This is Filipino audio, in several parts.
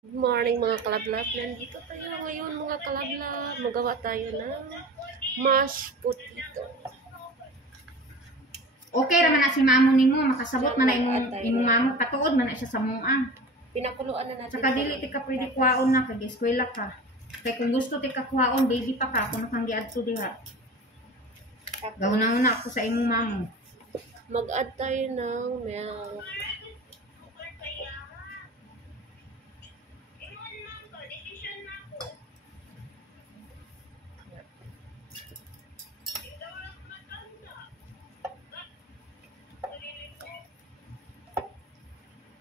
Good morning mga kalablab. Nandito tayo ngayon mga kalablab. Magawa tayo ng mashed potato. Okay raman na si mamo nimo, makasabot man na imong mamo, katuod man na siya sa mua. Pinakuluan na natin. Saka dili ti ka pwede kuhaon na kay eskwela ka. Kay kung gusto ti ka kuhaon, baby pa ka kuno kang giadto diha. Gawon na ako sa imong mamo. Mag-add tayo ng milk.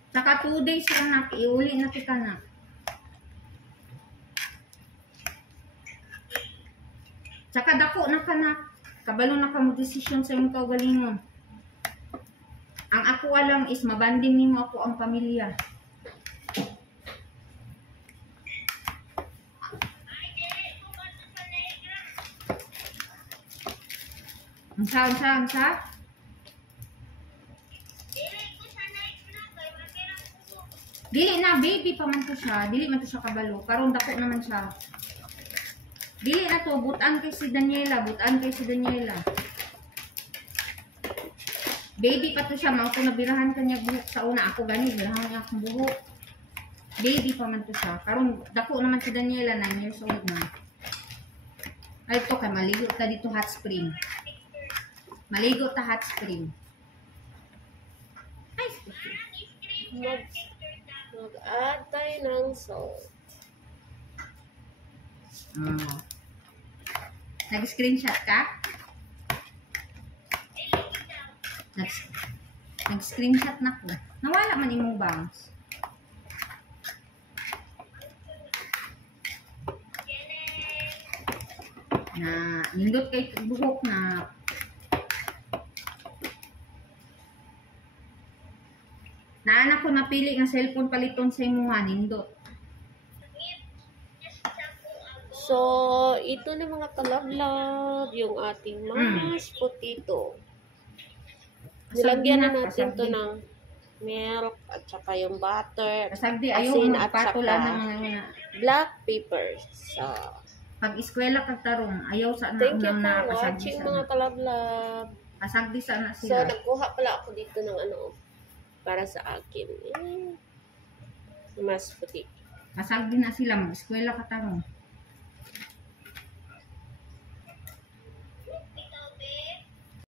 Saka 2 days lang na, iuli na ti ka na. Saka dako na ka na, kabalo na ka mo desisyon sa imong kaugalingon. Ang ako alam is mabanding nimo ako ang pamilya. Unsa? Dili na, baby pa man to siya. Dili man to siya kabalo. Karon dako naman siya. Dili na to, butan kay si Daniela. Baby pa to siya. Mao ko nabirahan kanya buhok sa una. Ako gani, birahan niya akong buhok. Baby pa man to siya. Karon dako naman si Daniela, 9 years old na. Ay to kay maligo ta dito hot spring. Maligo ta hot spring. Ay, Mag-add tayo ng salt. Nag-screenshot ka? Nag-screenshot na ko. Nawala man imong bounce. Na nindot kay buhok na naanak ko napili nga cellphone paliton sa imuha nindot. So, ito na mga kalablab, yung ating mashed potato. Nilagyan na natin to ng milk at saka yung butter, Kasagdi, asin ayaw at saka black pepper. So, pag eskwela kag tarong, ayaw sa thank you na for watching mga kalablab. Kasagdi sana So, sila. nagkuha pala ako dito ng para sa akin. Mashed potato. Kasagdi na sila, mag eskwela ka tarong.